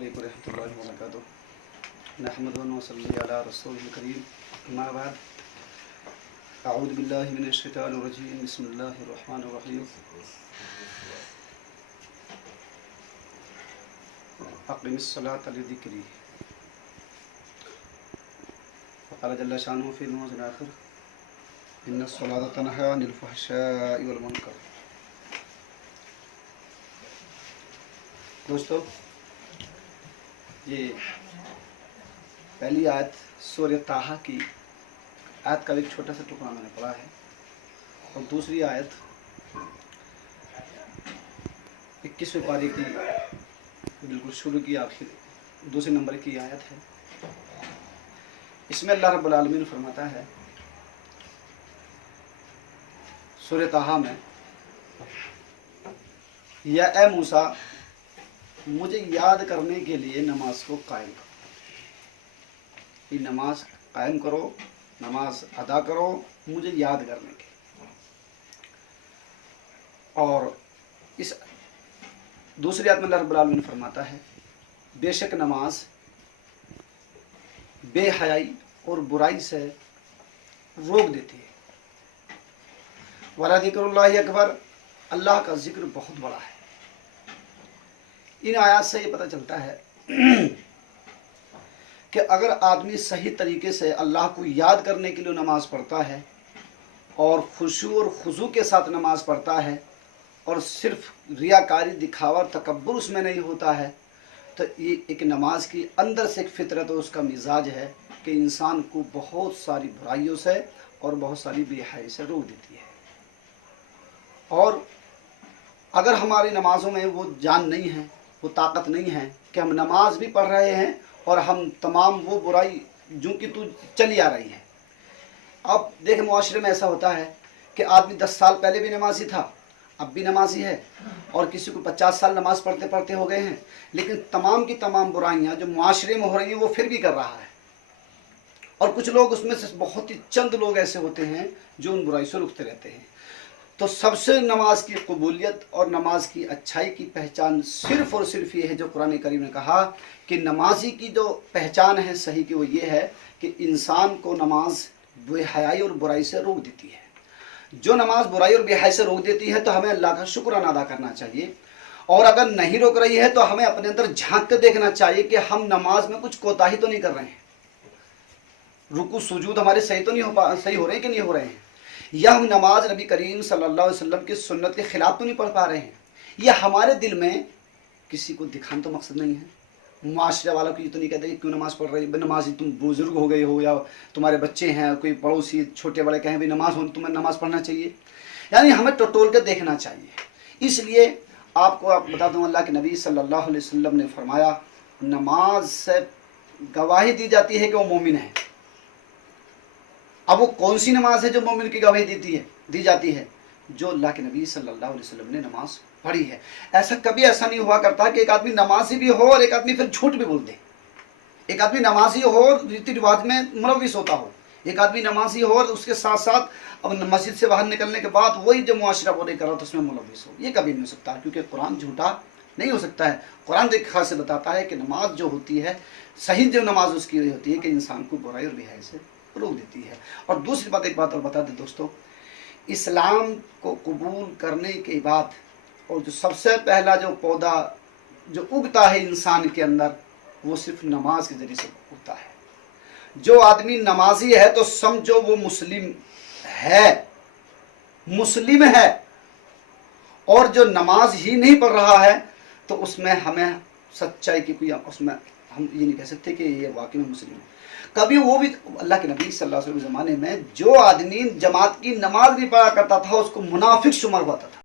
अलैकुम रहमतुल्लाहि व बरकातुहू नहमदुहु व नसल्ली अला रसूलिल करीम अम्मा बाद अऊज़ु बिल्लाहि मिनश शैतानिर रजीम बिस्मिल्लाहिर रहमानिर रहीम अक़िमिस सलाता लिज़िक्री क़ाल जल्ल शानुहु फ़िल मौज़िल आख़िर इन्नस सलाता तन्हा अनिल फ़हशाइ वल मुनकर। दोस्तों, ये पहली आयत सूरह ताहा की आयत का एक छोटा सा टुकड़ा मैंने पढ़ा है, और दूसरी आयत 21वें पारे की बिल्कुल शुरू की आखिर दूसरे नंबर की आयत है। इसमें अल्लाह रब्बुल आलमीन फरमाता है सूरह ताहा में, या ए मूसा, मुझे याद करने के लिए नमाज को कायम करो। ये नमाज कायम करो, नमाज अदा करो मुझे याद करने के। और इस दूसरी आयत में अल्लाह रब्बुल आलमीन फरमाता है, बेशक नमाज बेहयाई और बुराई से रोक देती है। वला ज़िक्रुल्लाहि अकबर, अल्लाह का जिक्र बहुत बड़ा है। इन आयत से ये पता चलता है कि अगर आदमी सही तरीके से अल्लाह को याद करने के लिए नमाज पढ़ता है और खुशू और खुजू के साथ नमाज पढ़ता है और सिर्फ रियाकारी दिखावा तकब्बुर उसमें नहीं होता है, तो ये एक नमाज की अंदर से एक फितरत और उसका मिजाज है कि इंसान को बहुत सारी बुराइयों से और बहुत सारी बेहयाई से रोक देती है। और अगर हमारी नमाज़ों में वो जान नहीं है, वो ताकत नहीं है कि हम नमाज भी पढ़ रहे हैं और हम तमाम वो बुराई जो कि तू चली आ रही है। अब देख, मुआशरे में ऐसा होता है कि आदमी 10 साल पहले भी नमाजी था, अब भी नमाजी है, और किसी को 50 साल नमाज पढ़ते पढ़ते हो गए हैं, लेकिन तमाम की तमाम बुराइयां जो मुआशरे में हो रही हैं वो फिर भी कर रहा है। और कुछ लोग उसमें से बहुत ही चंद लोग ऐसे होते हैं जो उन बुराई से रुकते रहते हैं। तो सबसे नमाज की कबूलियत और नमाज की अच्छाई की पहचान सिर्फ़ और सिर्फ ये है जो कुरान करीम ने कहा कि नमाजी की जो पहचान है सही की, वो ये है कि इंसान को नमाज बेहयाई और बुराई से रोक देती है। जो नमाज बुराई और बेहयाई से रोक देती है तो हमें अल्लाह का शुक्राना अदा करना चाहिए, और अगर नहीं रोक रही है तो हमें अपने अंदर झांक कर देखना चाहिए कि हम नमाज में कुछ कोताही तो नहीं कर रहे हैं, रुकू सुजूद हमारे सही तो नहीं सही हो रहे हैं कि नहीं हो रहे हैं, या हम नमाज नबी करीम सल्लल्लाहु अलैहि वसल्लम की सुन्नत के खिलाफ तो नहीं पढ़ पा रहे हैं, या हमारे दिल में किसी को दिखाना तो मकसद नहीं है। मुआशरे वालों को ये तो नहीं कहते कि क्यों नमाज पढ़ रही है, नमाज तुम बुजुर्ग हो गए हो या तुम्हारे बच्चे हैं, कोई पड़ोसी छोटे बड़े कहें भी नमाज हो, तुम्हें नमाज पढ़ना चाहिए। यानी हमें टटोल कर देखना चाहिए। इसलिए आपको आप बता दूँ, अल्लाह के नबी सल्लल्लाहु अलैहि वसल्लम ने फरमाया, नमाज से गवाही दी जाती है कि वो मोमिन है। अब वो कौन सी नमाज है जो मोमिन की गवाही दी जाती है? जो अल्लाह के नबी सल्लल्लाहु अलैहि वसल्लम ने नमाज पढ़ी है। ऐसा नहीं हुआ करता कि एक आदमी नमाजी भी हो और एक आदमी फिर झूठ भी बोल दे। एक आदमी नमाजी हो और रीति रिवाज में मुलव्विस होता हो, एक आदमी नमाजी हो और उसके साथ साथ अब मस्जिद से बाहर निकलने के बाद वही जो मुआशरा बोले कर रहा था उसमें मुलव्विस हो। ये कभी नहीं हो सकता, क्योंकि कुरान झूठा नहीं हो सकता है। कुरान एक खास से बताता है कि नमाज जो होती है, सही जो नमाज उसकी होती है कि इंसान को बुराई और बेहयाई से रोक देती है। और दूसरी बात, एक बात और बता दें दोस्तों, इस्लाम को कबूल करने के बाद और जो सबसे पहला जो पौधा जो उगता है इंसान के अंदर, वो सिर्फ नमाज के जरिए से उगता है। जो आदमी नमाजी है तो समझो वो मुस्लिम है, और जो नमाज ही नहीं पढ़ रहा है तो उसमें हमें सच्चाई की कोई, उसमें हम ये नहीं कह सकते कि ये वाकई में मुस्लिम है। कभी वो भी अल्लाह के नबी सल्लल्लाहु अलैहि वसल्लम ज़माने में जो आदमी जमात की नमाज नहीं पढ़ा करता था उसको मुनाफिक शुमार होता था।